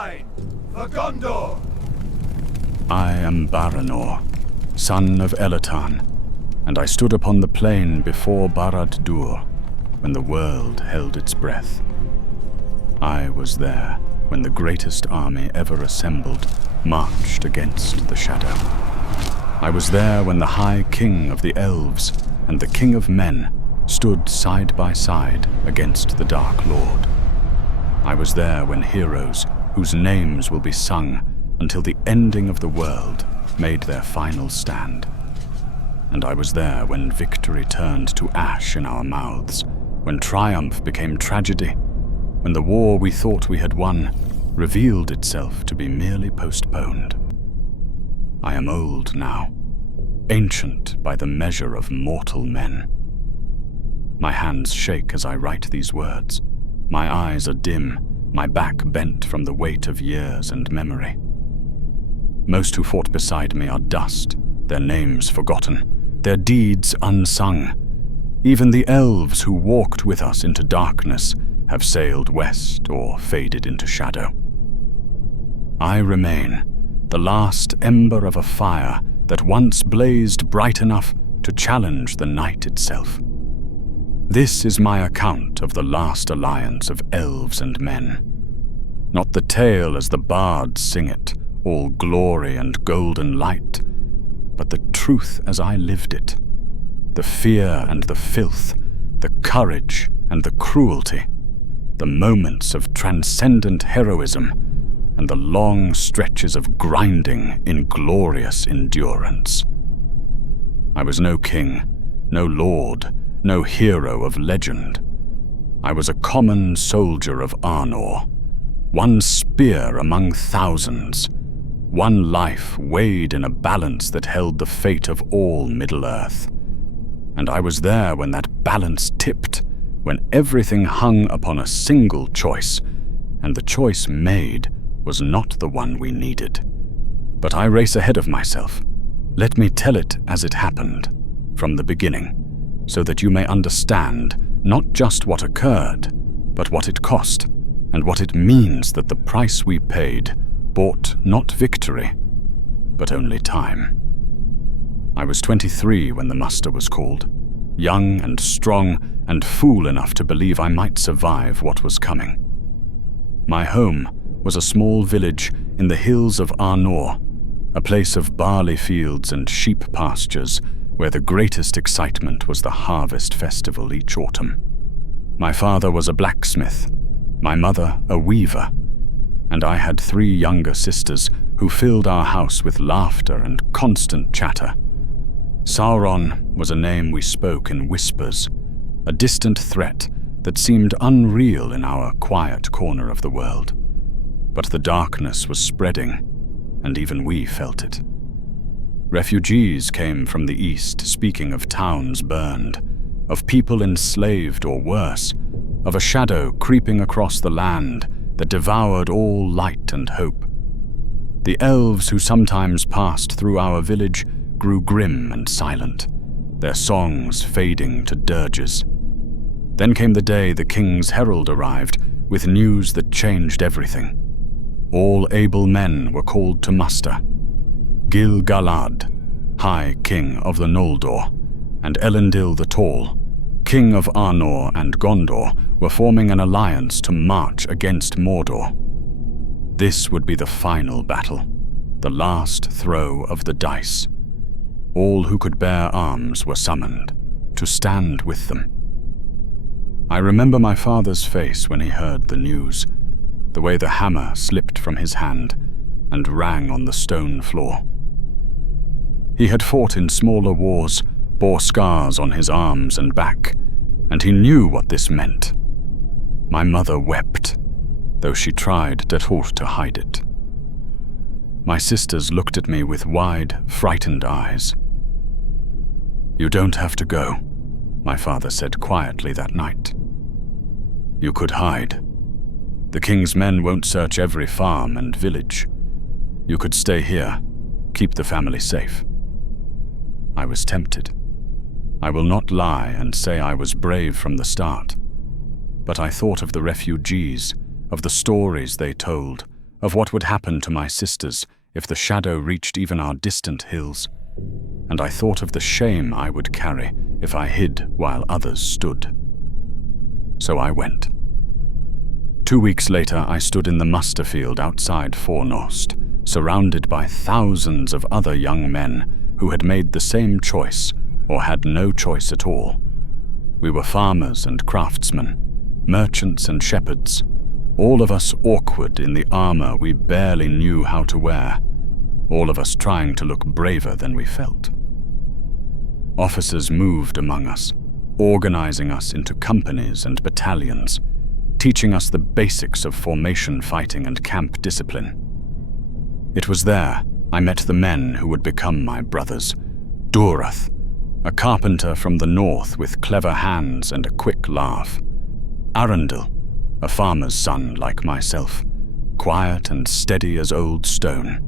line for Gondor! I am Baranor, son of Elatan, and I stood upon the plain before Barad-dûr when the world held its breath. I was there when the greatest army ever assembled marched against the shadow. I was there when the High King of the Elves and the King of Men stood side by side against the Dark Lord. I was there when heroes whose names will be sung until the ending of the world made their final stand. And I was there when victory turned to ash in our mouths, when triumph became tragedy, when the war we thought we had won revealed itself to be merely postponed. I am old now, ancient by the measure of mortal men. My hands shake as I write these words. My eyes are dim, my back bent from the weight of years and memory. Most who fought beside me are dust, their names forgotten, their deeds unsung. Even the elves who walked with us into darkness have sailed west or faded into shadow. I remain, the last ember of a fire that once blazed bright enough to challenge the night itself. This is my account of the last alliance of elves and men. Not the tale as the bards sing it, all glory and golden light, but the truth as I lived it. The fear and the filth, the courage and the cruelty, the moments of transcendent heroism, and the long stretches of grinding in glorious endurance. I was no king, no lord, no hero of legend. I was a common soldier of Arnor, one spear among thousands, one life weighed in a balance that held the fate of all Middle-earth. And I was there when that balance tipped, when everything hung upon a single choice, and the choice made was not the one we needed. But I race ahead of myself. Let me tell it as it happened, from the beginning, so that you may understand not just what occurred, but what it cost, and what it means that the price we paid bought not victory, but only time. I was 23 when the muster was called, young and strong and fool enough to believe I might survive what was coming. My home was a small village in the hills of Arnor, a place of barley fields and sheep pastures where the greatest excitement was the harvest festival each autumn. My father was a blacksmith, my mother a weaver, and I had 3 younger sisters who filled our house with laughter and constant chatter. Sauron was a name we spoke in whispers, a distant threat that seemed unreal in our quiet corner of the world. But the darkness was spreading, and even we felt it. Refugees came from the east, speaking of towns burned, of people enslaved or worse, of a shadow creeping across the land that devoured all light and hope. The elves who sometimes passed through our village grew grim and silent, their songs fading to dirges. Then came the day the king's herald arrived with news that changed everything. All able men were called to muster. Gil-galad, High King of the Noldor, and Elendil the Tall, King of Arnor and Gondor, were forming an alliance to march against Mordor. This would be the final battle, the last throw of the dice. All who could bear arms were summoned, to stand with them. I remember my father's face when he heard the news, the way the hammer slipped from his hand and rang on the stone floor. He had fought in smaller wars, bore scars on his arms and back, and he knew what this meant. My mother wept, though she tried to hide it. My sisters looked at me with wide, frightened eyes. "You don't have to go," my father said quietly that night. "You could hide. The king's men won't search every farm and village. You could stay here, keep the family safe." I was tempted. I will not lie and say I was brave from the start, but I thought of the refugees, of the stories they told, of what would happen to my sisters if the shadow reached even our distant hills, and I thought of the shame I would carry if I hid while others stood. So I went. 2 weeks later, I stood in the muster field outside Fornost, surrounded by thousands of other young men who had made the same choice or had no choice at all. We were farmers and craftsmen, merchants and shepherds, all of us awkward in the armor we barely knew how to wear, all of us trying to look braver than we felt. Officers moved among us, organizing us into companies and battalions, teaching us the basics of formation fighting and camp discipline. It was there I met the men who would become my brothers. Durath, a carpenter from the north with clever hands and a quick laugh. Elendil, a farmer's son like myself, quiet and steady as old stone.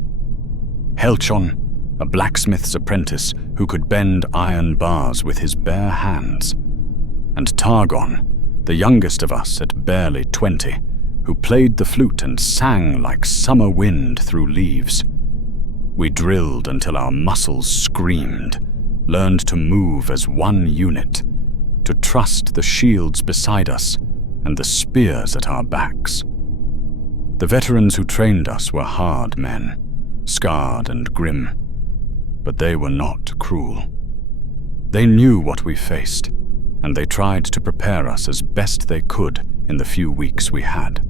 Helchon, a blacksmith's apprentice who could bend iron bars with his bare hands. And Targon, the youngest of us at barely 20, who played the flute and sang like summer wind through leaves. We drilled until our muscles screamed, learned to move as one unit, to trust the shields beside us and the spears at our backs. The veterans who trained us were hard men, scarred and grim, but they were not cruel. They knew what we faced, and they tried to prepare us as best they could in the few weeks we had.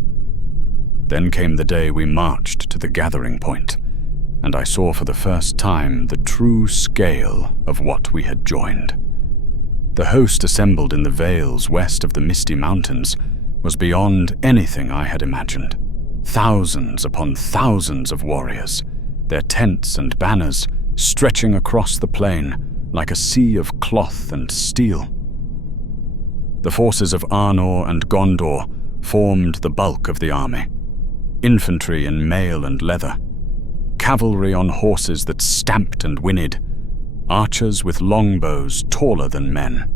Then came the day we marched to the gathering point, and I saw for the first time the true scale of what we had joined. The host assembled in the vales west of the Misty Mountains was beyond anything I had imagined. Thousands upon thousands of warriors, their tents and banners stretching across the plain like a sea of cloth and steel. The forces of Arnor and Gondor formed the bulk of the army. Infantry in mail and leather, cavalry on horses that stamped and whinnied, archers with longbows taller than men.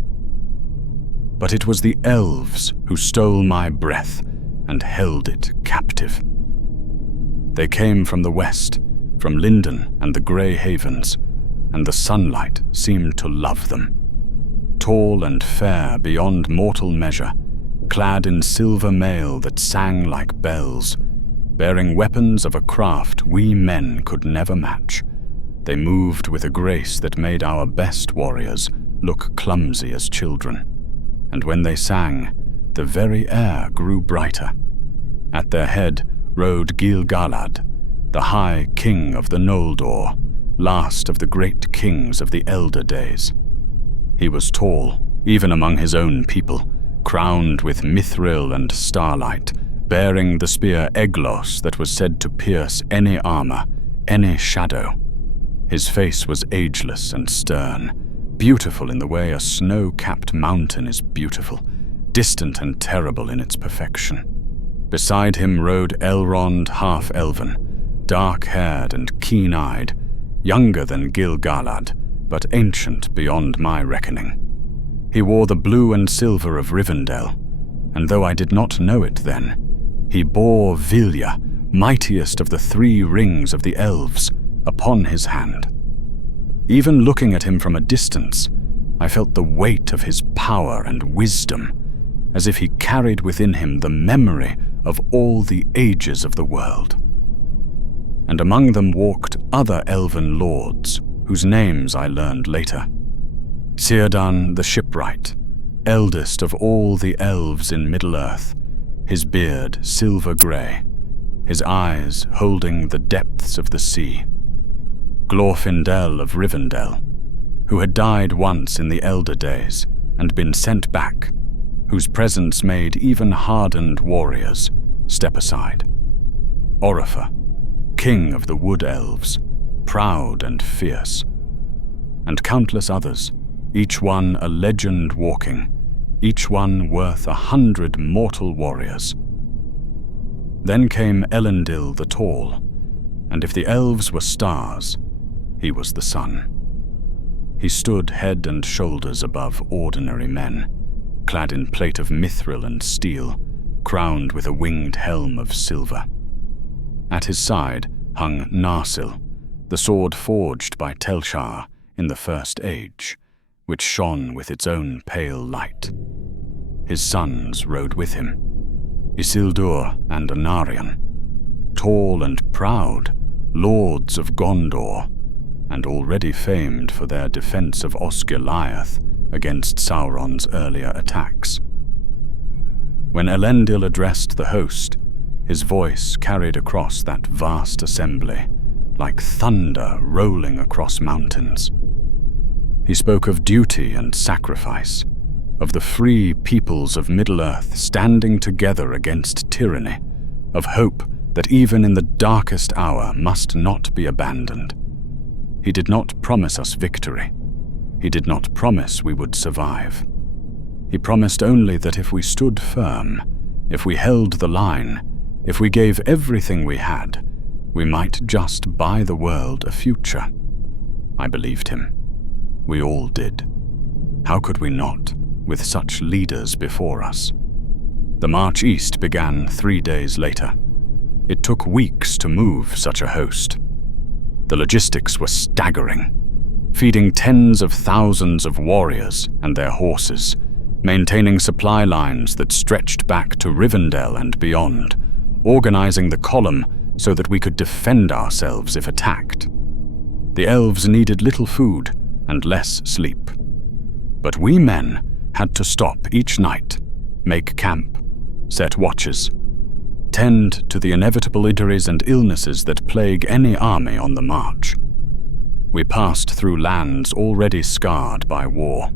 But it was the elves who stole my breath and held it captive. They came from the west, from Lindon and the Grey Havens, and the sunlight seemed to love them. Tall and fair beyond mortal measure, clad in silver mail that sang like bells, bearing weapons of a craft we men could never match. They moved with a grace that made our best warriors look clumsy as children, and when they sang, the very air grew brighter. At their head rode Gil-galad, the high king of the Noldor, last of the great kings of the elder days. He was tall, even among his own people, crowned with mithril and starlight, bearing the spear Eglos that was said to pierce any armor, any shadow. His face was ageless and stern, beautiful in the way a snow-capped mountain is beautiful, distant and terrible in its perfection. Beside him rode Elrond half-elven, dark-haired and keen-eyed, younger than Gil-galad, but ancient beyond my reckoning. He wore the blue and silver of Rivendell, and though I did not know it then, he bore Vilya, mightiest of the 3 rings of the Elves, upon his hand. Even looking at him from a distance, I felt the weight of his power and wisdom, as if he carried within him the memory of all the ages of the world. And among them walked other elven lords, whose names I learned later. Círdan the Shipwright, eldest of all the elves in Middle-earth, his beard silver-grey, his eyes holding the depths of the sea. Glorfindel of Rivendell, who had died once in the elder days and been sent back, whose presence made even hardened warriors step aside. Orifer, king of the wood elves, proud and fierce. And countless others, each one a legend walking, each one worth 100 mortal warriors. Then came Elendil the Tall, and if the elves were stars, he was the sun. He stood head and shoulders above ordinary men, clad in plate of mithril and steel, crowned with a winged helm of silver. At his side hung Narsil, the sword forged by Telstar in the First Age, which shone with its own pale light. His sons rode with him, Isildur and Anarion, tall and proud, lords of Gondor, and already famed for their defense of Osgiliath against Sauron's earlier attacks. When Elendil addressed the host, his voice carried across that vast assembly like thunder rolling across mountains. He spoke of duty and sacrifice, of the free peoples of Middle-earth standing together against tyranny, of hope that even in the darkest hour must not be abandoned. He did not promise us victory. He did not promise we would survive. He promised only that if we stood firm, if we held the line, if we gave everything we had, we might just buy the world a future. I believed him. We all did. How could we not, with such leaders before us? The march east began 3 days later. It took weeks to move such a host. The logistics were staggering, feeding tens of thousands of warriors and their horses, maintaining supply lines that stretched back to Rivendell and beyond, organizing the column so that we could defend ourselves if attacked. The elves needed little food and less sleep. But we men had to stop each night, make camp, set watches, tend to the inevitable injuries and illnesses that plague any army on the march. We passed through lands already scarred by war.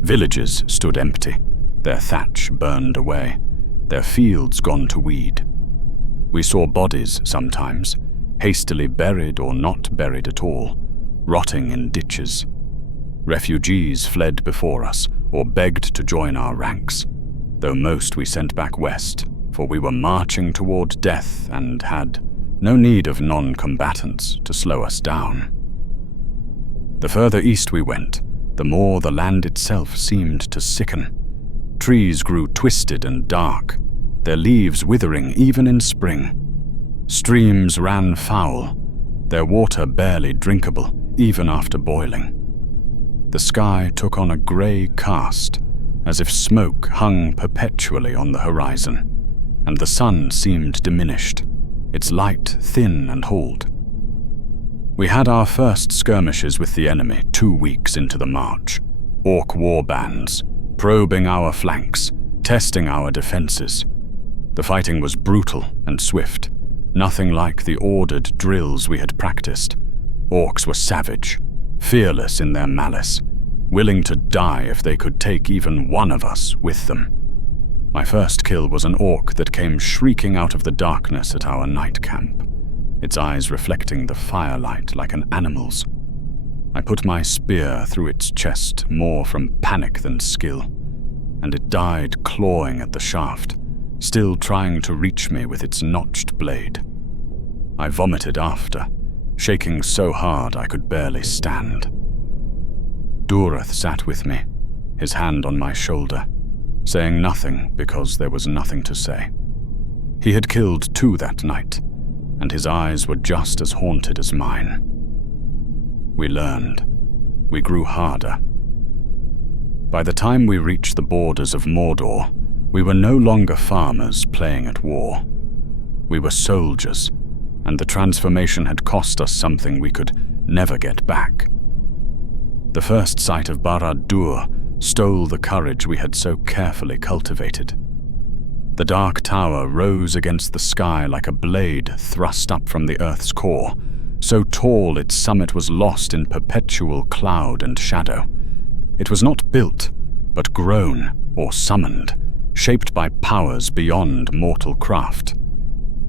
Villages stood empty, their thatch burned away, their fields gone to weed. We saw bodies sometimes, hastily buried or not buried at all, rotting in ditches. Refugees fled before us or begged to join our ranks, though most we sent back west, for we were marching toward death and had no need of non-combatants to slow us down. The further east we went, the more the land itself seemed to sicken. Trees grew twisted and dark, their leaves withering even in spring. Streams ran foul, their water barely drinkable even after boiling. The sky took on a grey cast, as if smoke hung perpetually on the horizon, and the sun seemed diminished, its light thin and hold. We had our first skirmishes with the enemy 2 weeks into the march, orc war bands, probing our flanks, testing our defenses. The fighting was brutal and swift, nothing like the ordered drills we had practiced. Orcs were savage, fearless in their malice, willing to die if they could take even one of us with them. My first kill was an orc that came shrieking out of the darkness at our night camp, its eyes reflecting the firelight like an animal's. I put my spear through its chest more from panic than skill, and it died clawing at the shaft, still trying to reach me with its notched blade. I vomited after, shaking so hard I could barely stand. Dureth sat with me, his hand on my shoulder, saying nothing because there was nothing to say. He had killed 2 that night, and his eyes were just as haunted as mine. We learned. We grew harder. By the time we reached the borders of Mordor, we were no longer farmers playing at war. We were soldiers, and the transformation had cost us something we could never get back. The first sight of Barad-dûr stole the courage we had so carefully cultivated. The dark tower rose against the sky like a blade thrust up from the earth's core, so tall its summit was lost in perpetual cloud and shadow. It was not built, but grown or summoned, shaped by powers beyond mortal craft.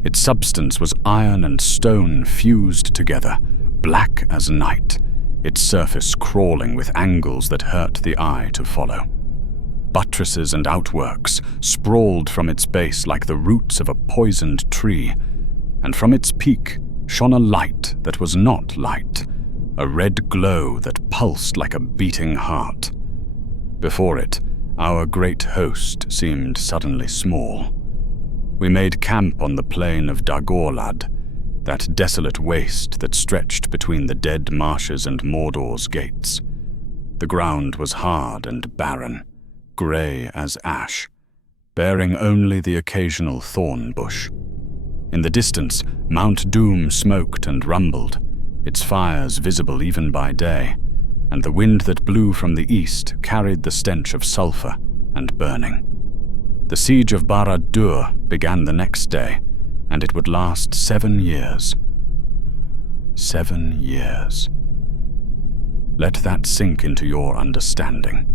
Its substance was iron and stone fused together, black as night, its surface crawling with angles that hurt the eye to follow. Buttresses and outworks sprawled from its base like the roots of a poisoned tree, and from its peak shone a light that was not light, a red glow that pulsed like a beating heart. Before it, our great host seemed suddenly small. We made camp on the plain of Gil-galad, that desolate waste that stretched between the dead marshes and Mordor's gates. The ground was hard and barren, grey as ash, bearing only the occasional thorn bush. In the distance, Mount Doom smoked and rumbled, its fires visible even by day, and the wind that blew from the east carried the stench of sulphur and burning. The siege of Barad-dûr began the next day, and it would last 7 years. 7 years. Let that sink into your understanding.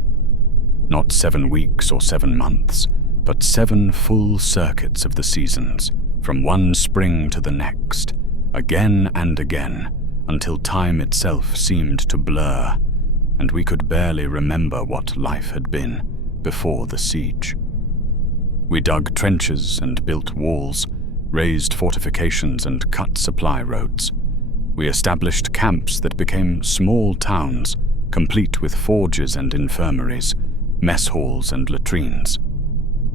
Not 7 weeks or 7 months, but 7 full circuits of the seasons, from one spring to the next, again and again, until time itself seemed to blur, and we could barely remember what life had been before the siege. We dug trenches and built walls, raised fortifications and cut supply roads. We established camps that became small towns, complete with forges and infirmaries, mess halls and latrines.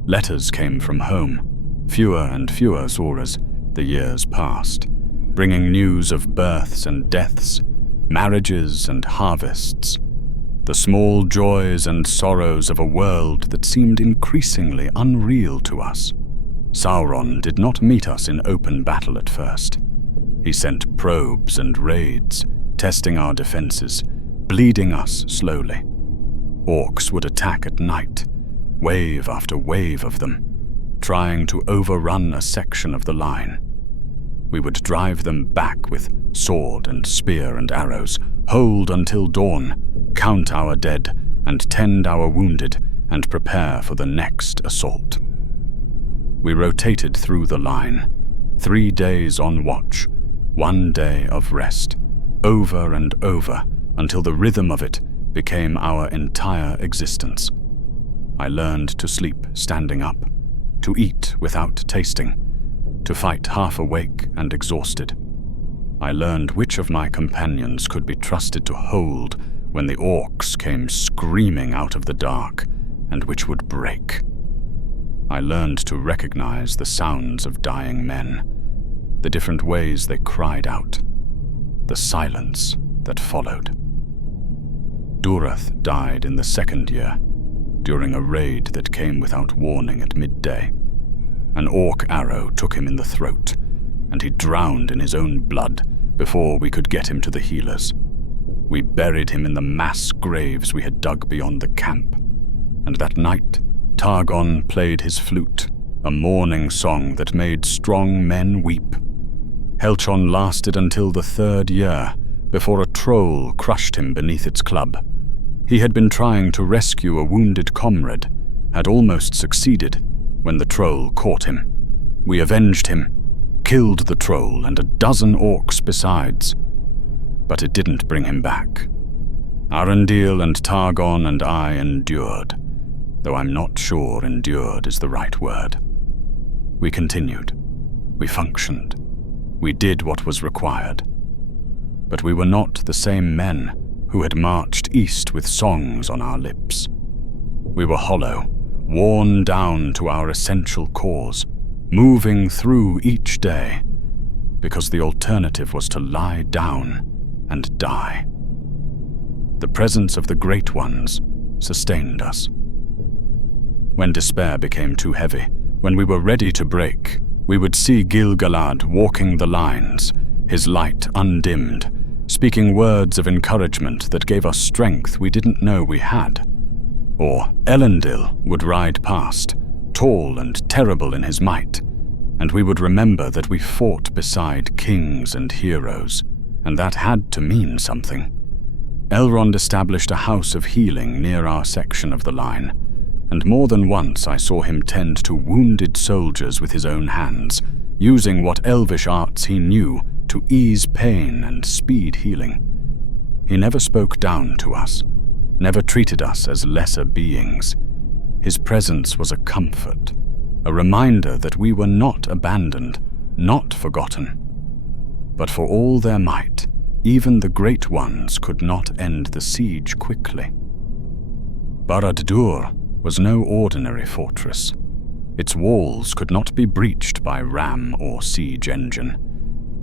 Letters came from home, fewer and fewer saw as the years passed, bringing news of births and deaths, marriages and harvests, the small joys and sorrows of a world that seemed increasingly unreal to us. Sauron did not meet us in open battle at first. He sent probes and raids, testing our defenses, bleeding us slowly. Orcs would attack at night, wave after wave of them, trying to overrun a section of the line. We would drive them back with sword and spear and arrows, hold until dawn, count our dead and tend our wounded, and prepare for the next assault. We rotated through the line, 3 days on watch, 1 day of rest, over and over, until the rhythm of it became our entire existence. I learned to sleep standing up, to eat without tasting, to fight half awake and exhausted. I learned which of my companions could be trusted to hold when the orcs came screaming out of the dark, and which would break. I learned to recognize the sounds of dying men, the different ways they cried out, the silence that followed. Durath died in the 2nd year, during a raid that came without warning at midday. An orc arrow took him in the throat, and he drowned in his own blood before we could get him to the healers. We buried him in the mass graves we had dug beyond the camp, and that night Targon played his flute, a mourning song that made strong men weep. Helchon lasted until the 3rd year, before a troll crushed him beneath its club. He had been trying to rescue a wounded comrade, had almost succeeded, when the troll caught him. We avenged him, killed the troll and a dozen orcs besides, but it didn't bring him back. Elendil and Targon and I endured, though I'm not sure endured is the right word. We continued. We functioned. We did what was required. But we were not the same men who had marched east with songs on our lips. We were hollow, worn down to our essential cause, moving through each day, because the alternative was to lie down and die. The presence of the Great Ones sustained us. When despair became too heavy, when we were ready to break, we would see Gil-galad walking the lines, his light undimmed, speaking words of encouragement that gave us strength we didn't know we had. Or Elendil would ride past, tall and terrible in his might, and we would remember that we fought beside kings and heroes, and that had to mean something. Elrond established a house of healing near our section of the line, and more than once I saw him tend to wounded soldiers with his own hands, using what elvish arts he knew to ease pain and speed healing. He never spoke down to us, never treated us as lesser beings. His presence was a comfort, a reminder that we were not abandoned, not forgotten. But for all their might, even the Great Ones could not end the siege quickly. Barad-dûr was no ordinary fortress. Its walls could not be breached by ram or siege engine.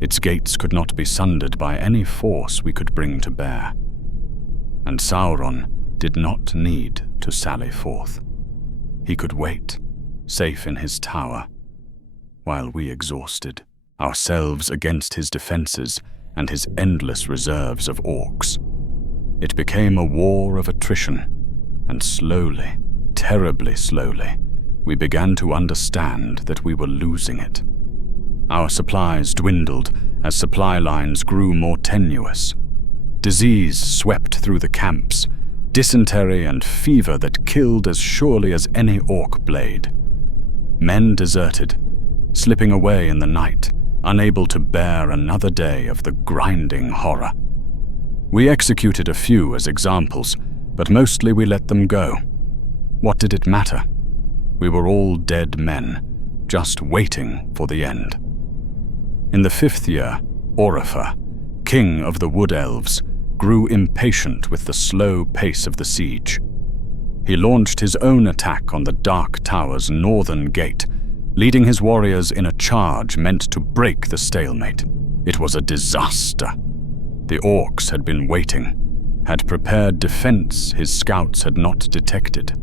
Its gates could not be sundered by any force we could bring to bear. And Sauron did not need to sally forth. He could wait, safe in his tower, while we exhausted ourselves against his defenses and his endless reserves of orcs. It became a war of attrition, and slowly, terribly slowly, we began to understand that we were losing it. Our supplies dwindled as supply lines grew more tenuous. Disease swept through the camps, dysentery and fever that killed as surely as any orc blade. Men deserted, slipping away in the night, unable to bear another day of the grinding horror. We executed a few as examples, but mostly we let them go. What did it matter? We were all dead men, just waiting for the end. In the 5th year, Orifer, king of the Wood Elves, grew impatient with the slow pace of the siege. He launched his own attack on the Dark Tower's northern gate, leading his warriors in a charge meant to break the stalemate. It was a disaster. The orcs had been waiting, had prepared defense his scouts had not detected.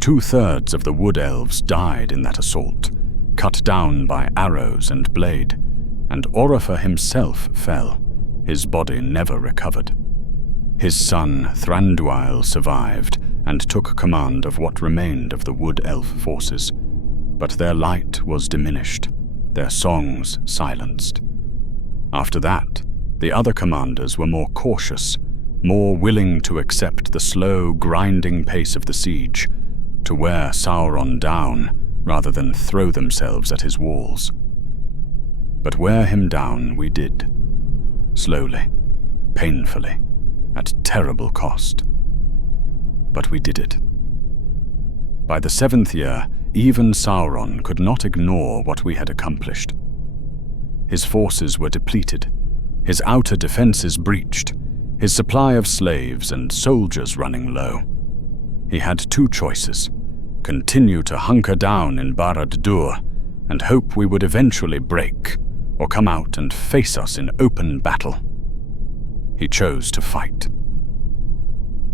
2/3 of the Wood Elves died in that assault, cut down by arrows and blade, and Orifer himself fell, his body never recovered. His son Thranduil survived and took command of what remained of the Wood Elf forces, but their light was diminished, their songs silenced. After that, the other commanders were more cautious, more willing to accept the slow, grinding pace of the siege, to wear Sauron down rather than throw themselves at his walls. But wear him down we did, slowly, painfully, at terrible cost. But we did it. By the 7th year, even Sauron could not ignore what we had accomplished. His forces were depleted, his outer defenses breached, his supply of slaves and soldiers running low. He had 2 choices: continue to hunker down in Barad-dûr and hope we would eventually break, or come out and face us in open battle. He chose to fight.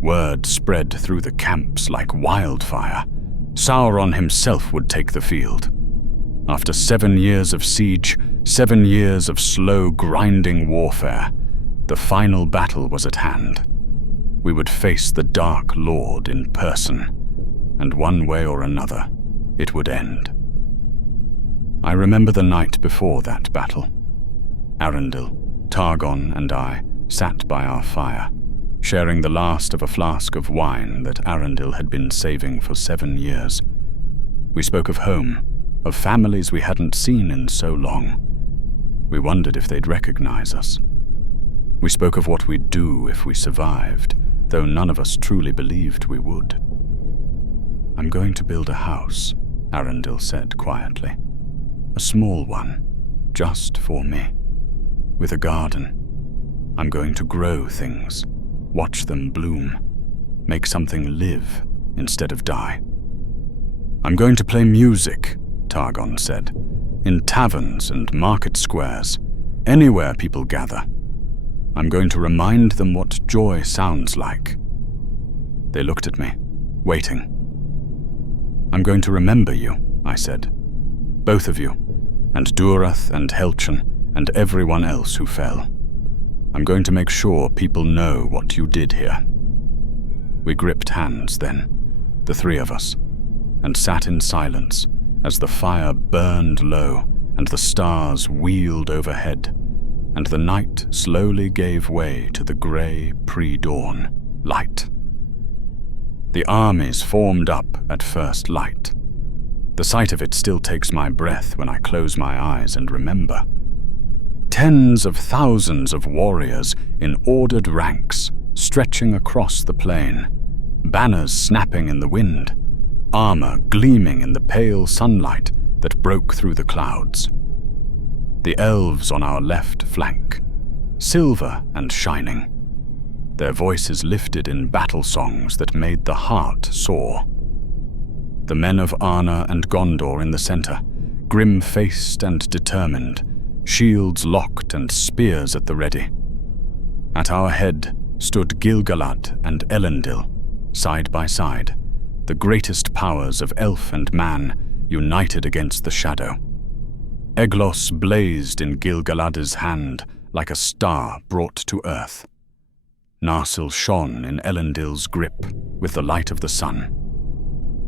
Word spread through the camps like wildfire. Sauron himself would take the field. After 7 years of siege, 7 years of slow, grinding warfare, the final battle was at hand. We would face the Dark Lord in person, and one way or another, it would end. I remember the night before that battle. Elendil, Targon, and I sat by our fire, sharing the last of a flask of wine that Elendil had been saving for 7 years. We spoke of home, of families we hadn't seen in so long. We wondered if they'd recognize us. We spoke of what we'd do if we survived, though none of us truly believed we would. "I'm going to build a house," Elendil said quietly. "A small one, just for me, with a garden. I'm going to grow things, watch them bloom, make something live instead of die. I'm going to play music," Targon said, "in taverns and market squares, anywhere people gather. I'm going to remind them what joy sounds like." They looked at me, waiting. "I'm going to remember you," I said. "Both of you, and Durath and Helchan, and everyone else who fell. I'm going to make sure people know what you did here." We gripped hands then, the 3 of us, and sat in silence as the fire burned low and the stars wheeled overhead, and the night slowly gave way to the grey pre-dawn light. The armies formed up at first light. The sight of it still takes my breath when I close my eyes and remember. Tens of thousands of warriors in ordered ranks, stretching across the plain, banners snapping in the wind, armor gleaming in the pale sunlight that broke through the clouds. The elves on our left flank, silver and shining, their voices lifted in battle songs that made the heart soar. The men of Arna and Gondor in the center, grim-faced and determined, shields locked and spears at the ready. At our head stood Gil-galad and Elendil, side by side, the greatest powers of elf and man united against the shadow. Eglos blazed in Gil-galad's hand like a star brought to earth. Narsil shone in Elendil's grip with the light of the sun.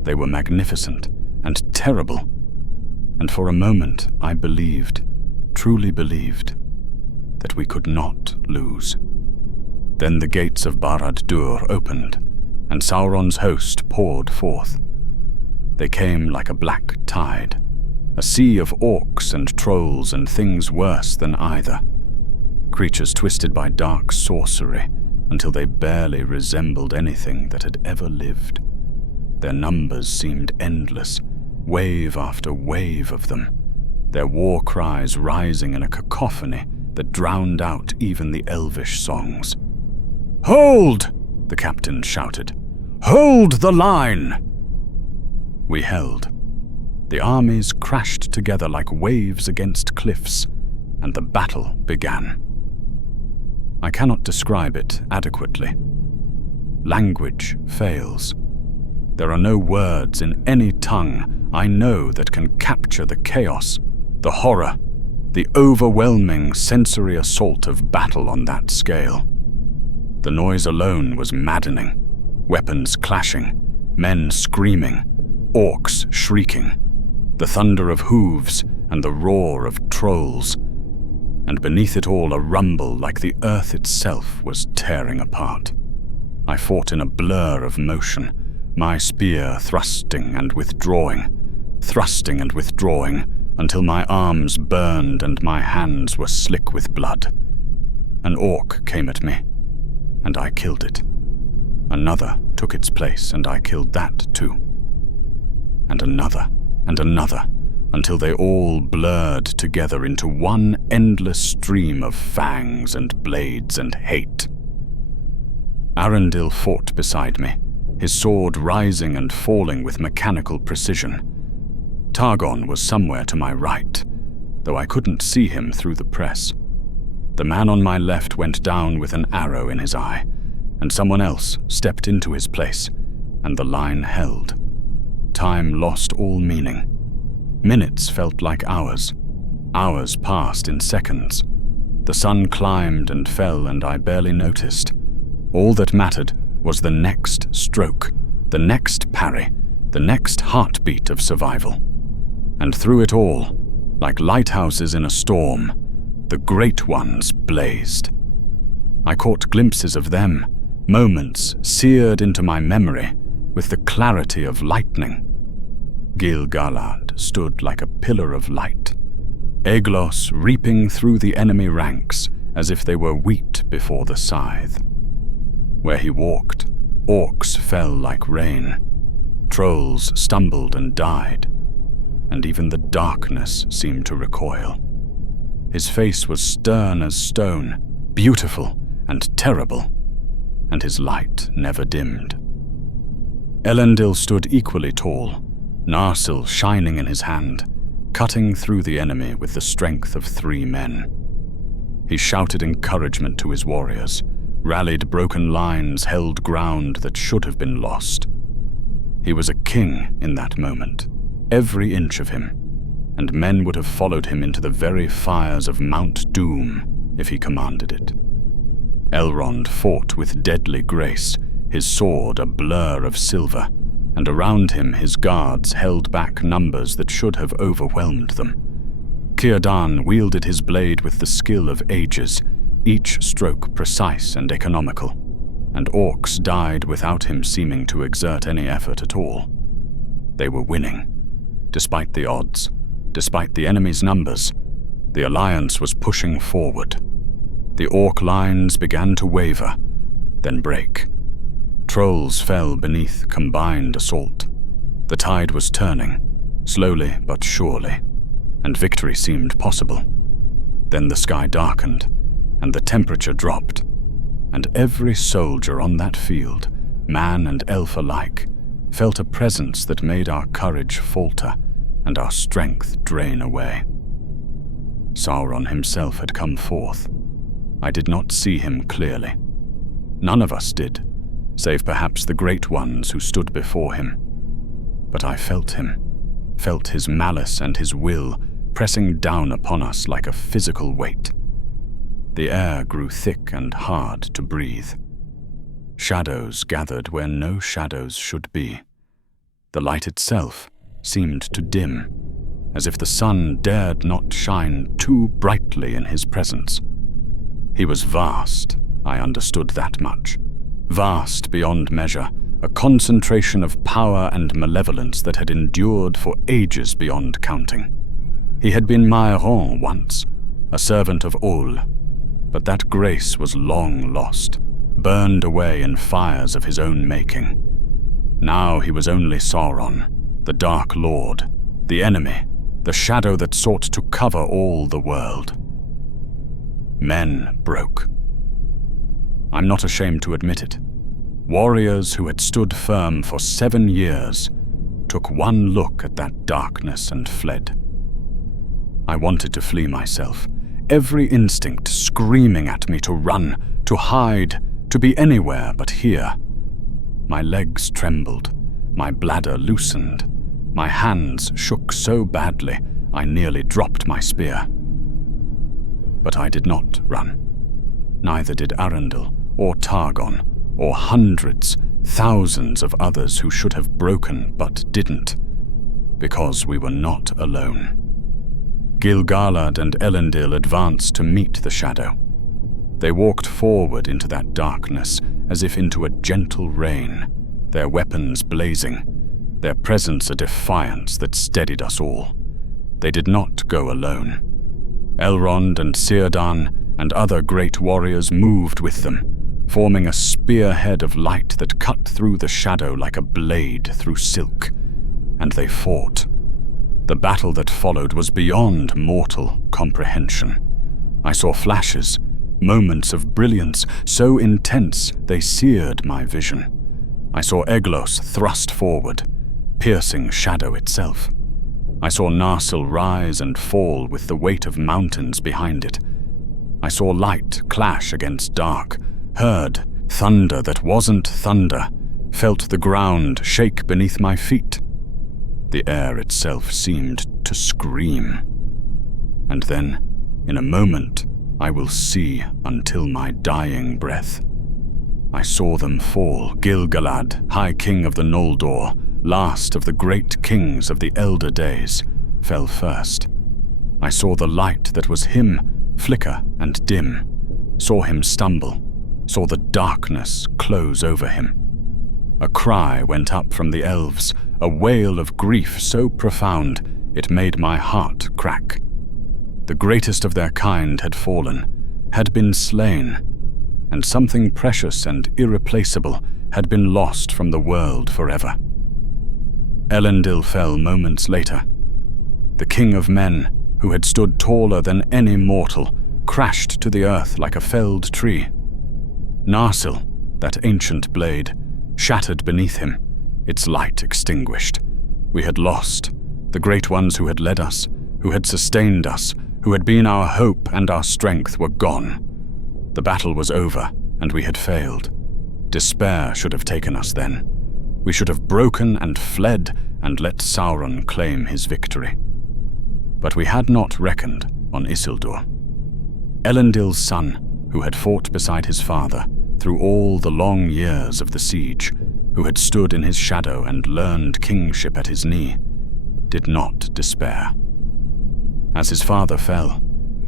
They were magnificent and terrible, and for a moment I believed, truly believed, that we could not lose. Then the gates of Barad-dûr opened, and Sauron's host poured forth. They came like a black tide, a sea of orcs and trolls and things worse than either, creatures twisted by dark sorcery until they barely resembled anything that had ever lived. Their numbers seemed endless, wave after wave of them, their war cries rising in a cacophony that drowned out even the elvish songs. "Hold!" the captain shouted. "Hold the line!" We held. The armies crashed together like waves against cliffs, and the battle began. I cannot describe it adequately. Language fails. There are no words in any tongue I know that can capture the chaos, the horror, the overwhelming sensory assault of battle on that scale. The noise alone was maddening. Weapons clashing, men screaming, orcs shrieking, the thunder of hooves and the roar of trolls, and beneath it all a rumble like the earth itself was tearing apart. I fought in a blur of motion, my spear thrusting and withdrawing, until my arms burned and my hands were slick with blood. An orc came at me, and I killed it. Another took its place, and I killed that too. And another, until they all blurred together into one endless stream of fangs and blades and hate. Elendil fought beside me, his sword rising and falling with mechanical precision. Targon was somewhere to my right, though I couldn't see him through the press. The man on my left went down with an arrow in his eye, and someone else stepped into his place, and the line held. Time lost all meaning. Minutes felt like hours. Hours passed in seconds. The sun climbed and fell, and I barely noticed. All that mattered was the next stroke, the next parry, the next heartbeat of survival. And through it all, like lighthouses in a storm, the Great Ones blazed. I caught glimpses of them, moments seared into my memory with the clarity of lightning. Gil-galad stood like a pillar of light, Eglos reaping through the enemy ranks as if they were wheat before the scythe. Where he walked, orcs fell like rain, trolls stumbled and died, and even the darkness seemed to recoil. His face was stern as stone, beautiful and terrible, and his light never dimmed. Elendil stood equally tall, Narsil shining in his hand, cutting through the enemy with the strength of 3 men. He shouted encouragement to his warriors, rallied broken lines, held ground that should have been lost. He was a king in that moment, every inch of him, and men would have followed him into the very fires of Mount Doom if he commanded it. Elrond fought with deadly grace, his sword a blur of silver, and around him his guards held back numbers that should have overwhelmed them. Círdan wielded his blade with the skill of ages, each stroke precise and economical, and orcs died without him seeming to exert any effort at all. They were winning. Despite the odds, despite the enemy's numbers, the alliance was pushing forward. The orc lines began to waver, then break. Trolls fell beneath combined assault. The tide was turning, slowly but surely, and victory seemed possible. Then the sky darkened, and the temperature dropped, and every soldier on that field, man and elf alike, felt a presence that made our courage falter and our strength drain away. Sauron himself had come forth. I did not see him clearly. None of us did, save perhaps the great ones who stood before him. But I felt him, felt his malice and his will pressing down upon us like a physical weight. The air grew thick and hard to breathe. Shadows gathered where no shadows should be. The light itself seemed to dim, as if the sun dared not shine too brightly in his presence. He was vast, I understood that much. Vast beyond measure, a concentration of power and malevolence that had endured for ages beyond counting. He had been Maeron once, a servant of Ol, but that grace was long lost, burned away in fires of his own making. Now he was only Sauron, the Dark Lord, the enemy, the shadow that sought to cover all the world. Men broke. I'm not ashamed to admit it. Warriors who had stood firm for 7 years took one look at that darkness and fled. I wanted to flee myself, every instinct screaming at me to run, to hide, to be anywhere but here. My legs trembled, my bladder loosened, my hands shook so badly I nearly dropped my spear. But I did not run. Neither did Elendil, or Targon, or hundreds, thousands of others who should have broken but didn't, because we were not alone. Gil-galad and Elendil advanced to meet the shadow. They walked forward into that darkness as if into a gentle rain, their weapons blazing, their presence a defiance that steadied us all. They did not go alone. Elrond and Círdan and other great warriors moved with them, forming a spearhead of light that cut through the shadow like a blade through silk, and they fought. The battle that followed was beyond mortal comprehension. I saw flashes, moments of brilliance so intense they seared my vision. I saw Eglos thrust forward, piercing shadow itself. I saw Narsil rise and fall with the weight of mountains behind it. I saw light clash against dark, heard thunder that wasn't thunder, felt the ground shake beneath my feet. The air itself seemed to scream. And then, in a moment, I will see until my dying breath. I saw them fall. Gil-galad, High King of the Noldor, last of the great kings of the elder days, fell first. I saw the light that was him flicker and dim, saw him stumble, saw the darkness close over him. A cry went up from the Elves, a wail of grief so profound it made my heart crack. The greatest of their kind had fallen, had been slain, and something precious and irreplaceable had been lost from the world forever. Elendil fell moments later. The king of men, who had stood taller than any mortal, crashed to the earth like a felled tree. Narsil, that ancient blade, shattered beneath him, its light extinguished. We had lost. The great ones who had led us, who had sustained us, who had been our hope and our strength were gone. The battle was over, and we had failed. Despair should have taken us then. We should have broken and fled and let Sauron claim his victory. But we had not reckoned on Isildur. Elendil's son, who had fought beside his father through all the long years of the siege, who had stood in his shadow and learned kingship at his knee, did not despair. As his father fell,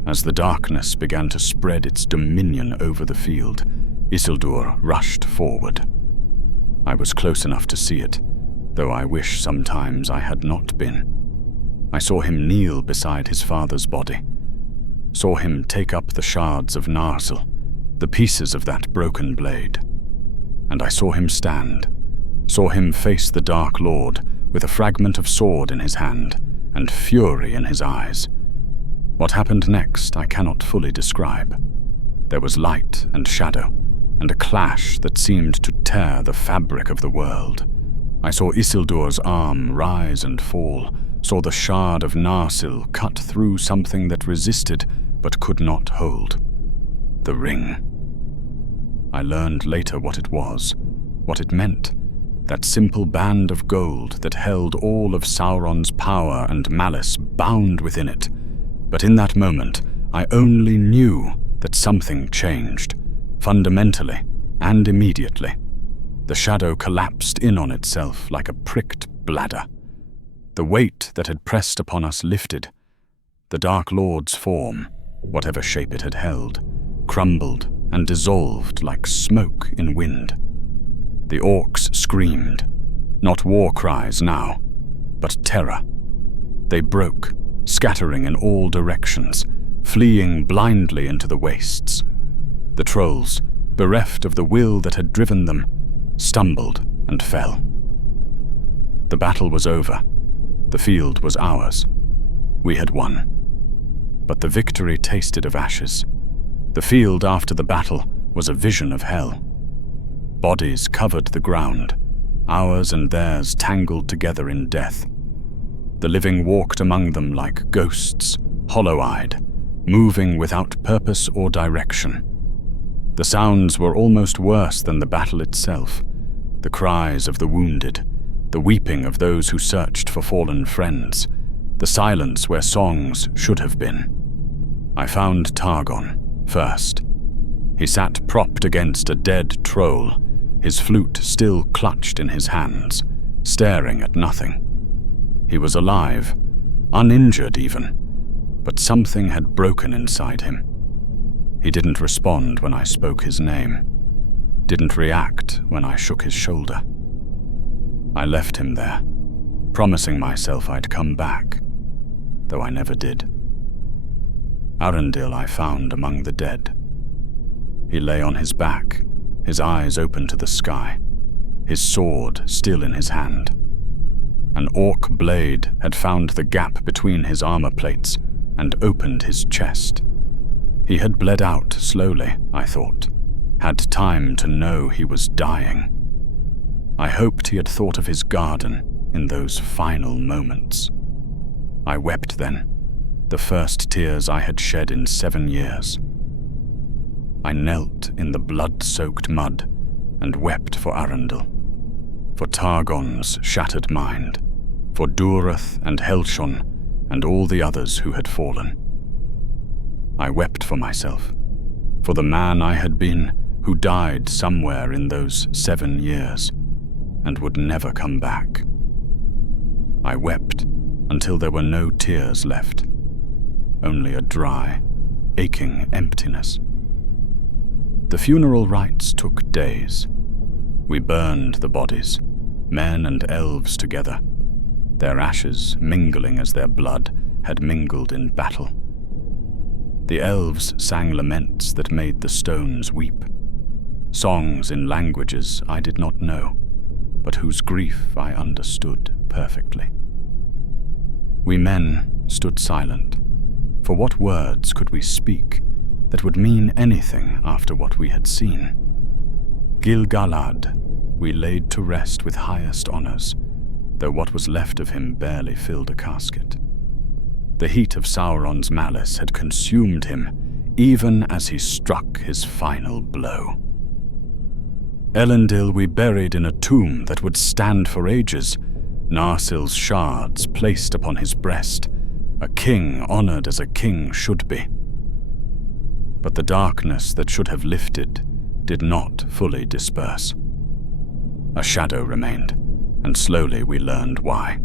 as the darkness began to spread its dominion over the field, Isildur rushed forward. I was close enough to see it, though I wish sometimes I had not been. I saw him kneel beside his father's body, saw him take up the shards of Narsil, the pieces of that broken blade, and I saw him stand, saw him face the Dark Lord with a fragment of sword in his hand and fury in his eyes. What happened next I cannot fully describe. There was light and shadow, and a clash that seemed to tear the fabric of the world. I saw Isildur's arm rise and fall, saw the shard of Narsil cut through something that resisted but could not hold. The ring. I learned later what it was, what it meant, that simple band of gold that held all of Sauron's power and malice bound within it. But in that moment, I only knew that something changed, fundamentally and immediately. The shadow collapsed in on itself like a pricked bladder. The weight that had pressed upon us lifted. The Dark Lord's form, whatever shape it had held, crumbled and dissolved like smoke in wind. The orcs screamed, not war cries now, but terror. They broke, scattering in all directions, fleeing blindly into the wastes. The trolls, bereft of the will that had driven them, stumbled and fell. The battle was over. The field was ours. We had won. But the victory tasted of ashes. The field after the battle was a vision of hell. Bodies covered the ground, ours and theirs tangled together in death. The living walked among them like ghosts, hollow-eyed, moving without purpose or direction. The sounds were almost worse than the battle itself. The cries of the wounded, the weeping of those who searched for fallen friends, the silence where songs should have been. I found Targon first. He sat propped against a dead troll, his flute still clutched in his hands, staring at nothing. He was alive, uninjured even, but something had broken inside him. He didn't respond when I spoke his name, didn't react when I shook his shoulder. I left him there, promising myself I'd come back, though I never did. Elendil I found among the dead. He lay on his back, his eyes open to the sky, his sword still in his hand. An orc blade had found the gap between his armor plates and opened his chest. He had bled out slowly, I thought, had time to know he was dying. I hoped he had thought of his garden in those final moments. I wept then, the first tears I had shed in 7 years. I knelt in the blood-soaked mud and wept for Elendil, for Targon's shattered mind, for Dureth and Helshon and all the others who had fallen. I wept for myself, for the man I had been who died somewhere in those 7 years and would never come back. I wept until there were no tears left, only a dry, aching emptiness. The funeral rites took days. We burned the bodies, men and elves together, their ashes mingling as their blood had mingled in battle. The elves sang laments that made the stones weep, songs in languages I did not know, but whose grief I understood perfectly. We men stood silent, for what words could we speak that would mean anything after what we had seen? Gil-galad we laid to rest with highest honors, though what was left of him barely filled a casket. The heat of Sauron's malice had consumed him, even as he struck his final blow. Elendil we buried in a tomb that would stand for ages, Narsil's shards placed upon his breast, a king honored as a king should be. But the darkness that should have lifted did not fully disperse. A shadow remained, and slowly we learned why.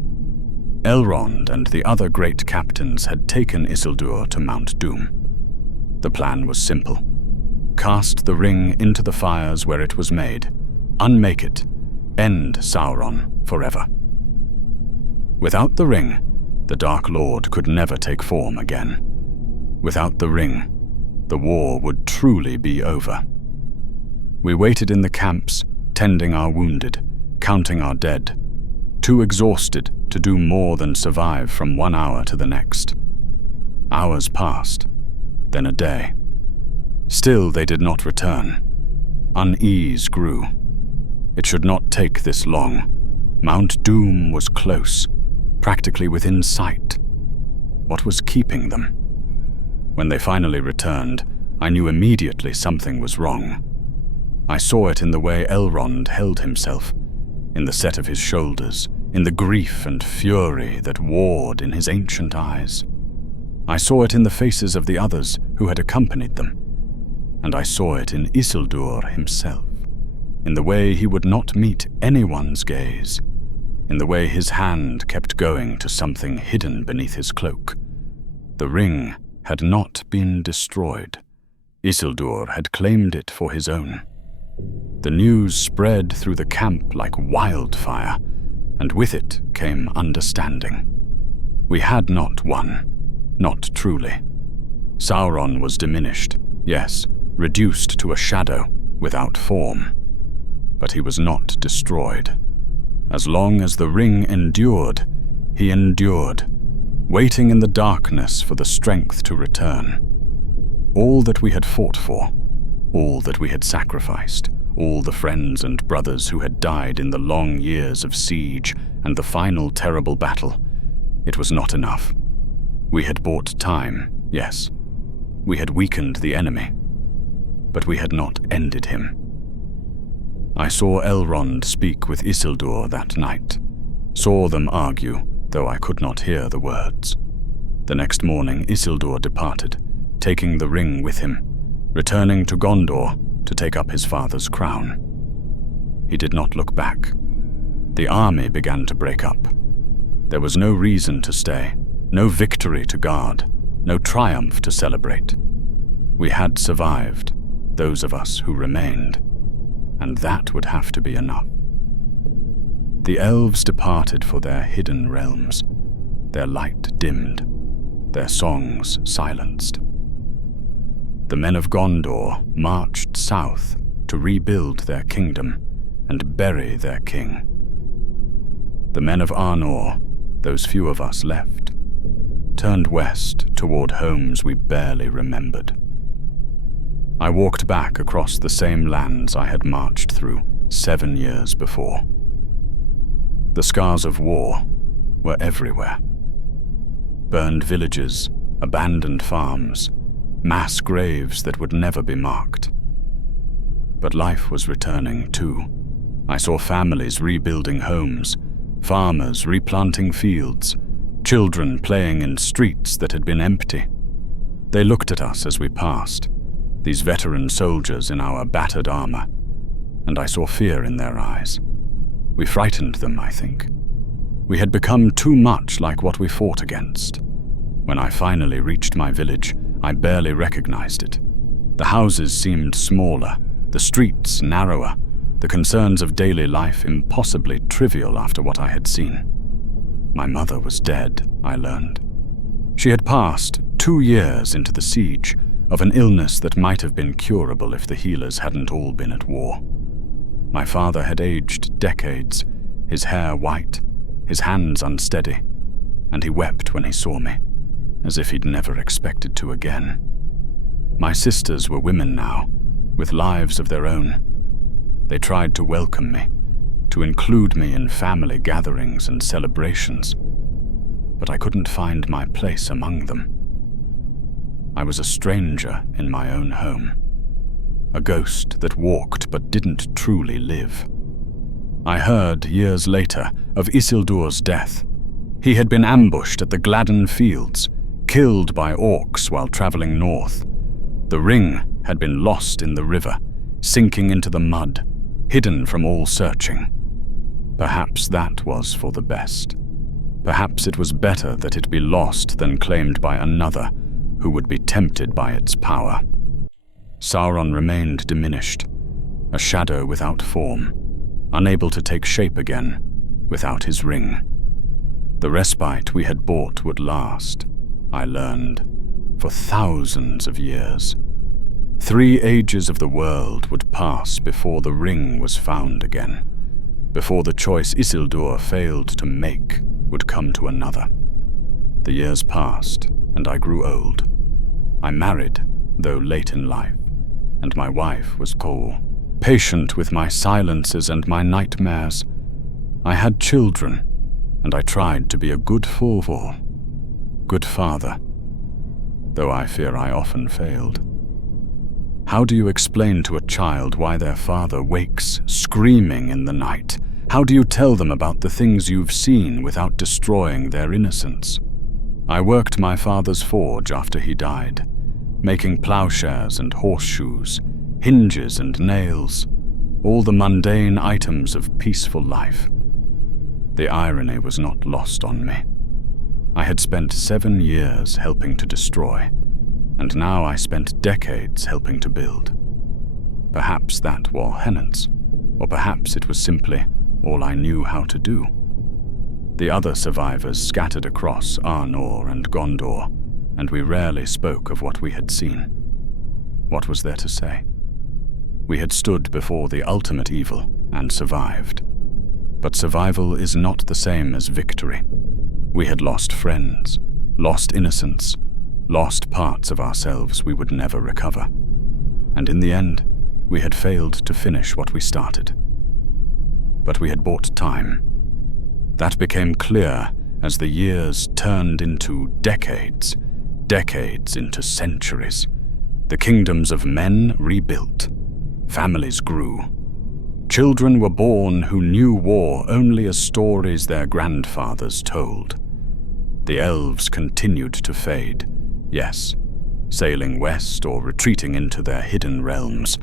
Elrond and the other great captains had taken Isildur to Mount Doom. The plan was simple. Cast the ring into the fires where it was made, unmake it, end Sauron forever. Without the ring, the Dark Lord could never take form again. Without the ring, the war would truly be over. We waited in the camps, tending our wounded, counting our dead, too exhausted to do more than survive from 1 hour to the next. Hours passed, then a day. Still they did not return. Unease grew. It should not take this long. Mount Doom was close. practically within sight. What was keeping them? When they finally returned, I knew immediately something was wrong. I saw it in the way Elrond held himself, in the set of his shoulders, in the grief and fury that warred in his ancient eyes. I saw it in the faces of the others who had accompanied them, and I saw it in Isildur himself, in the way he would not meet anyone's gaze, in the way his hand kept going to something hidden beneath his cloak. The ring had not been destroyed. Isildur had claimed it for his own. The news spread through the camp like wildfire, and with it came understanding. We had not won, not truly. Sauron was diminished, yes, reduced to a shadow without form. But he was not destroyed. As long as the ring endured, he endured, waiting in the darkness for the strength to return. All that we had fought for, all that we had sacrificed, all the friends and brothers who had died in the long years of siege and the final terrible battle, it was not enough. We had bought time, yes. We had weakened the enemy, but we had not ended him. I saw Elrond speak with Isildur that night, saw them argue, though I could not hear the words. The next morning Isildur departed, taking the ring with him, returning to Gondor to take up his father's crown. He did not look back. The army began to break up. There was no reason to stay, no victory to guard, no triumph to celebrate. We had survived, those of us who remained, and that would have to be enough. The elves departed for their hidden realms, their light dimmed, their songs silenced. The men of Gondor marched south to rebuild their kingdom and bury their king. The men of Arnor, those few of us left, turned west toward homes we barely remembered. I walked back across the same lands I had marched through 7 years before. The scars of war were everywhere. Burned villages, abandoned farms, mass graves that would never be marked. But life was returning too. I saw families rebuilding homes, farmers replanting fields, children playing in streets that had been empty. They looked at us as we passed, these veteran soldiers in our battered armor, and I saw fear in their eyes. We frightened them, I think. We had become too much like what we fought against. When I finally reached my village, I barely recognized it. The houses seemed smaller, the streets narrower, the concerns of daily life impossibly trivial after what I had seen. My mother was dead, I learned. She had passed 2 years into the siege of an illness that might have been curable if the healers hadn't all been at war. My father had aged decades, his hair white, his hands unsteady, and he wept when he saw me, as if he'd never expected to again. My sisters were women now, with lives of their own. They tried to welcome me, to include me in family gatherings and celebrations, but I couldn't find my place among them. I was a stranger in my own home, a ghost that walked but didn't truly live. I heard, years later, of Isildur's death. He had been ambushed at the Gladden Fields, killed by orcs while traveling north. The ring had been lost in the river, sinking into the mud, hidden from all searching. Perhaps that was for the best. Perhaps it was better that it be lost than claimed by another who would be tempted by its power. Sauron remained diminished, a shadow without form, unable to take shape again without his ring. The respite we had bought would last, I learned, for thousands of years. 3 ages of the world would pass before the ring was found again, before the choice Isildur failed to make would come to another. The years passed, and I grew old. I married, though late in life, and my wife was cool, patient with my silences and my nightmares. I had children, and I tried to be a good fool, good father, though I fear I often failed. How do you explain to a child why their father wakes screaming in the night? How do you tell them about the things you've seen without destroying their innocence? I worked my father's forge after he died, making plowshares and horseshoes, hinges and nails, all the mundane items of peaceful life. The irony was not lost on me. I had spent 7 years helping to destroy, and now I spent decades helping to build. Perhaps that was penance, or perhaps it was simply all I knew how to do. The other survivors scattered across Arnor and Gondor, and we rarely spoke of what we had seen. What was there to say? We had stood before the ultimate evil and survived. But survival is not the same as victory. We had lost friends, lost innocence, lost parts of ourselves we would never recover. And in the end, we had failed to finish what we started. But we had bought time. That became clear as the years turned into decades, decades into centuries. The kingdoms of men rebuilt. Families grew. Children were born who knew war only as stories their grandfathers told. The elves continued to fade, yes, sailing west or retreating into their hidden realms,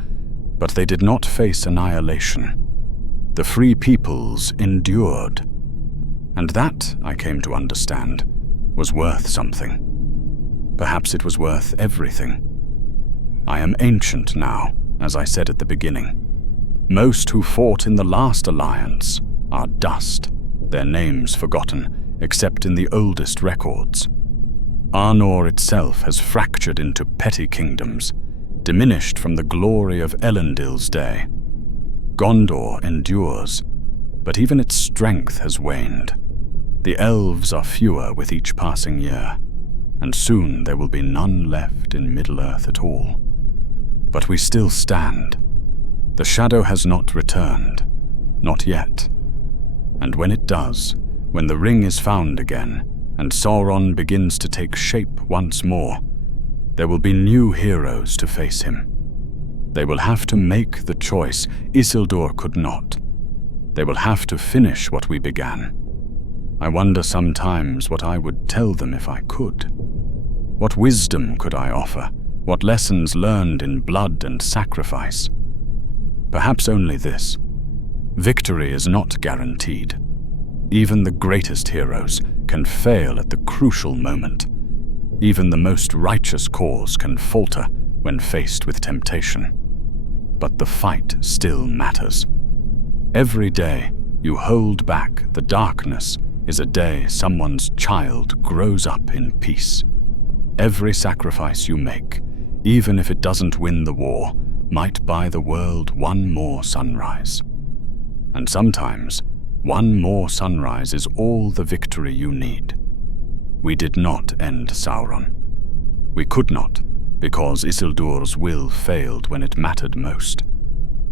but they did not face annihilation. The free peoples endured. And that, I came to understand, was worth something. Perhaps it was worth everything. I am ancient now, as I said at the beginning. Most who fought in the last alliance are dust, their names forgotten, except in the oldest records. Arnor itself has fractured into petty kingdoms, diminished from the glory of Elendil's day. Gondor endures, but even its strength has waned. The elves are fewer with each passing year, and soon there will be none left in Middle-earth at all. But we still stand. The shadow has not returned, not yet. And when it does, when the ring is found again, and Sauron begins to take shape once more, there will be new heroes to face him. They will have to make the choice Isildur could not. They will have to finish what we began. I wonder sometimes what I would tell them if I could. What wisdom could I offer? What lessons learned in blood and sacrifice? Perhaps only this. Victory is not guaranteed. Even the greatest heroes can fail at the crucial moment. Even the most righteous cause can falter when faced with temptation. But the fight still matters. Every day you hold back the darkness is a day someone's child grows up in peace. Every sacrifice you make, even if it doesn't win the war, might buy the world one more sunrise. And sometimes, one more sunrise is all the victory you need. We did not end Sauron. We could not, because Isildur's will failed when it mattered most.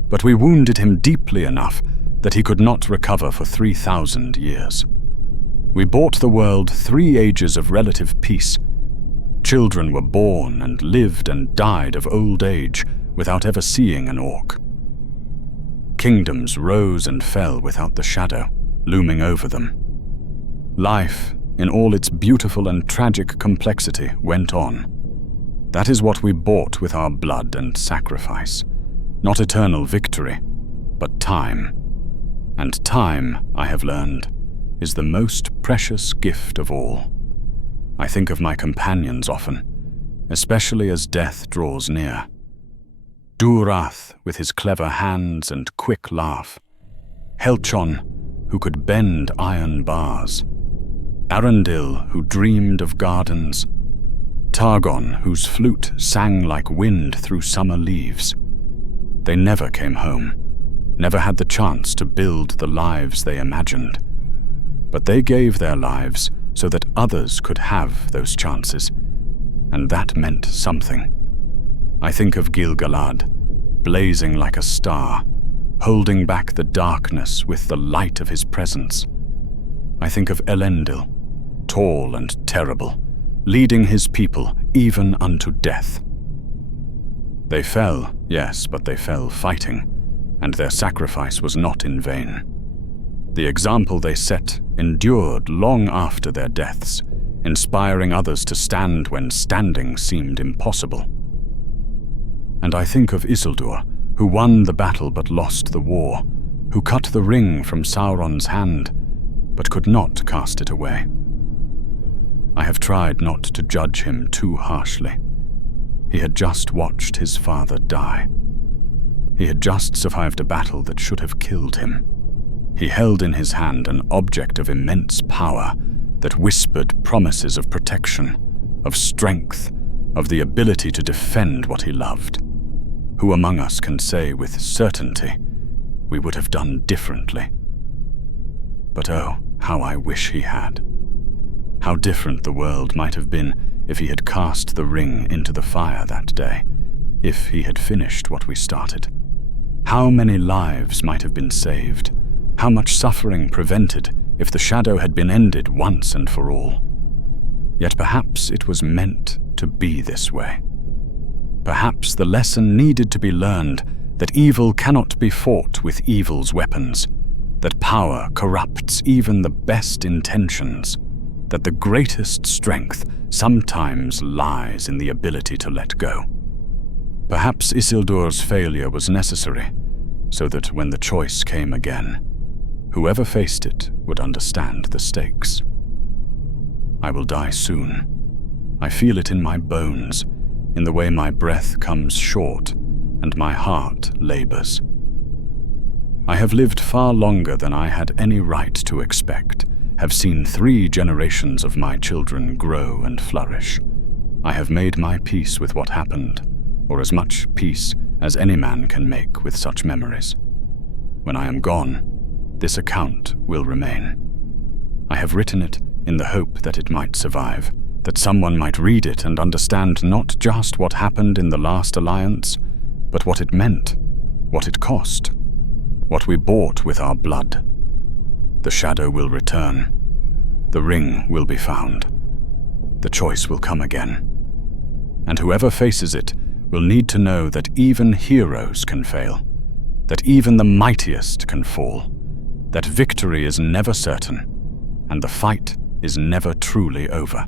But we wounded him deeply enough that he could not recover for 3,000 years. We bought the world 3 ages of relative peace. Children were born and lived and died of old age without ever seeing an orc. Kingdoms rose and fell without the shadow looming over them. Life, in all its beautiful and tragic complexity, went on. That is what we bought with our blood and sacrifice. Not eternal victory, but time. And time, I have learned, is the most precious gift of all. I think of my companions often, especially as death draws near. Durath, with his clever hands and quick laugh. Helchon, who could bend iron bars. Elendil, who dreamed of gardens. Targon, whose flute sang like wind through summer leaves. They never came home, never had the chance to build the lives they imagined. But they gave their lives so that others could have those chances, and that meant something. I think of Gil-galad, blazing like a star, holding back the darkness with the light of his presence. I think of Elendil, tall and terrible, leading his people even unto death. They fell, yes, but they fell fighting, and their sacrifice was not in vain. The example they set endured long after their deaths, inspiring others to stand when standing seemed impossible. And I think of Isildur, who won the battle but lost the war, who cut the ring from Sauron's hand, but could not cast it away. I have tried not to judge him too harshly. He had just watched his father die. He had just survived a battle that should have killed him. He held in his hand an object of immense power that whispered promises of protection, of strength, of the ability to defend what he loved. Who among us can say with certainty we would have done differently? But oh, how I wish he had. How different the world might have been if he had cast the ring into the fire that day, if he had finished what we started. How many lives might have been saved, how much suffering prevented if the shadow had been ended once and for all. Yet perhaps it was meant to be this way. Perhaps the lesson needed to be learned that evil cannot be fought with evil's weapons, that power corrupts even the best intentions, that the greatest strength sometimes lies in the ability to let go. Perhaps Isildur's failure was necessary, so that when the choice came again, whoever faced it would understand the stakes. I will die soon. I feel it in my bones, in the way my breath comes short and my heart labors. I have lived far longer than I had any right to expect, have seen 3 generations of my children grow and flourish. I have made my peace with what happened, or as much peace as any man can make with such memories. When I am gone, this account will remain. I have written it in the hope that it might survive, that someone might read it and understand not just what happened in the last alliance, but what it meant, what it cost, what we bought with our blood. The shadow will return. The ring will be found. The choice will come again. And whoever faces it will need to know that even heroes can fail, that even the mightiest can fall, that victory is never certain, and the fight is never truly over.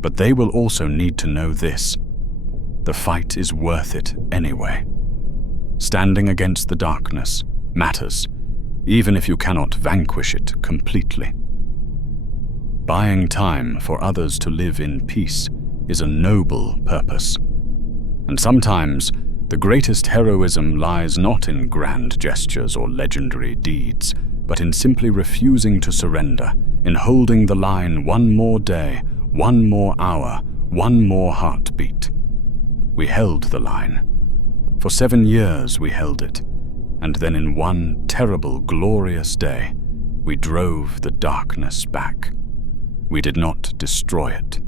But they will also need to know this: the fight is worth it anyway. Standing against the darkness matters, even if you cannot vanquish it completely. Buying time for others to live in peace is a noble purpose. And sometimes the greatest heroism lies not in grand gestures or legendary deeds, but in simply refusing to surrender, in holding the line one more day, one more hour, one more heartbeat. We held the line. For 7 years we held it, and then in one terrible, glorious day, we drove the darkness back. We did not destroy it,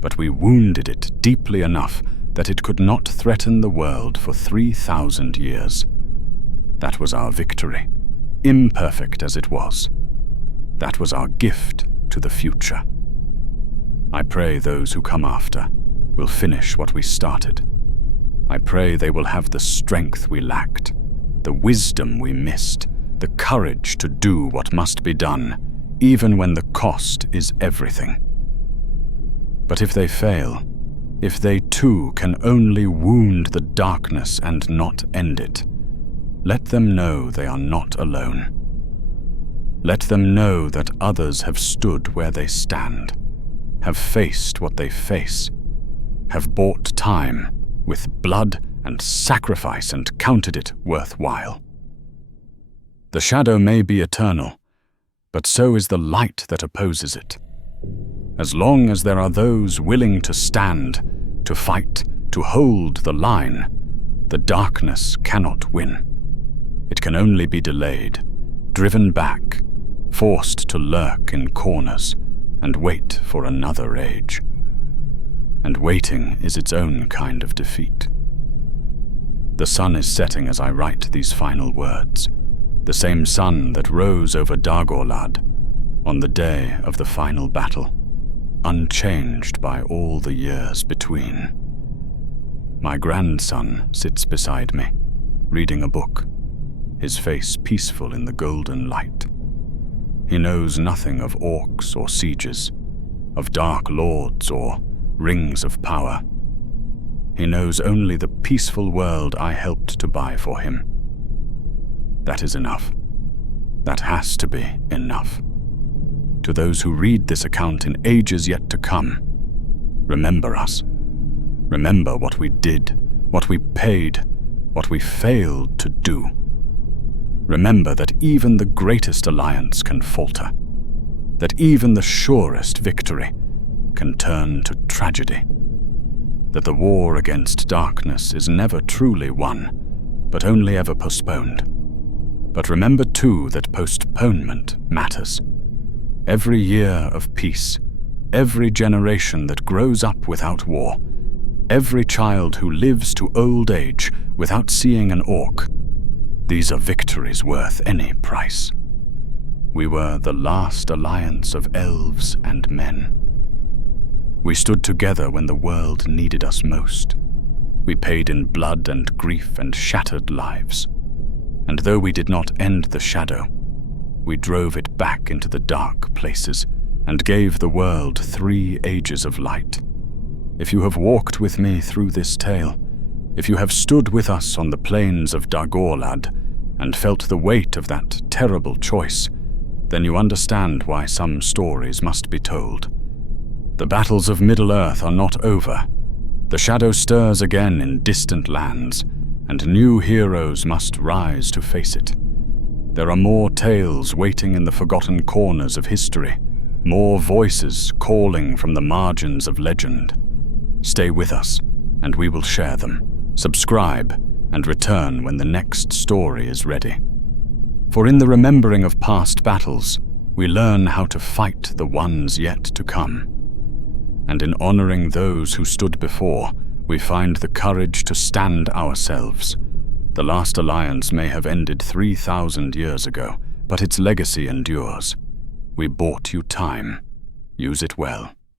but we wounded it deeply enough that it could not threaten the world for 3,000 years. That was our victory, imperfect as it was. That was our gift to the future. I pray those who come after will finish what we started. I pray they will have the strength we lacked, the wisdom we missed, the courage to do what must be done, even when the cost is everything. But if they fail, if they too can only wound the darkness and not end it, let them know they are not alone. Let them know that others have stood where they stand, have faced what they face, have bought time with blood and sacrifice and counted it worthwhile. The shadow may be eternal, but so is the light that opposes it. As long as there are those willing to stand, to fight, to hold the line, the darkness cannot win. It can only be delayed, driven back, forced to lurk in corners and wait for another age. And waiting is its own kind of defeat. The sun is setting as I write these final words, the same sun that rose over Gil-galad on the day of the final battle, unchanged by all the years between. My grandson sits beside me, reading a book, his face peaceful in the golden light. He knows nothing of orcs or sieges, of dark lords or rings of power. He knows only the peaceful world I helped to buy for him. That is enough. That has to be enough. To those who read this account in ages yet to come, remember us. Remember what we did, what we paid, what we failed to do. Remember that even the greatest alliance can falter, that even the surest victory can turn to tragedy, that the war against darkness is never truly won, but only ever postponed. But remember too that postponement matters. Every year of peace, every generation that grows up without war, every child who lives to old age without seeing an orc, these are victories worth any price. We were the last alliance of elves and men. We stood together when the world needed us most. We paid in blood and grief and shattered lives. And though we did not end the shadow, we drove it back into the dark places and gave the world 3 ages of light. If you have walked with me through this tale, if you have stood with us on the plains of Gil-galad and felt the weight of that terrible choice, then you understand why some stories must be told. The battles of Middle-earth are not over. The shadow stirs again in distant lands, and new heroes must rise to face it. There are more tales waiting in the forgotten corners of history, more voices calling from the margins of legend. Stay with us, and we will share them. Subscribe, and return when the next story is ready. For in the remembering of past battles, we learn how to fight the ones yet to come. And in honoring those who stood before, we find the courage to stand ourselves. The last alliance may have ended 3,000 years ago, but its legacy endures. We bought you time. Use it well.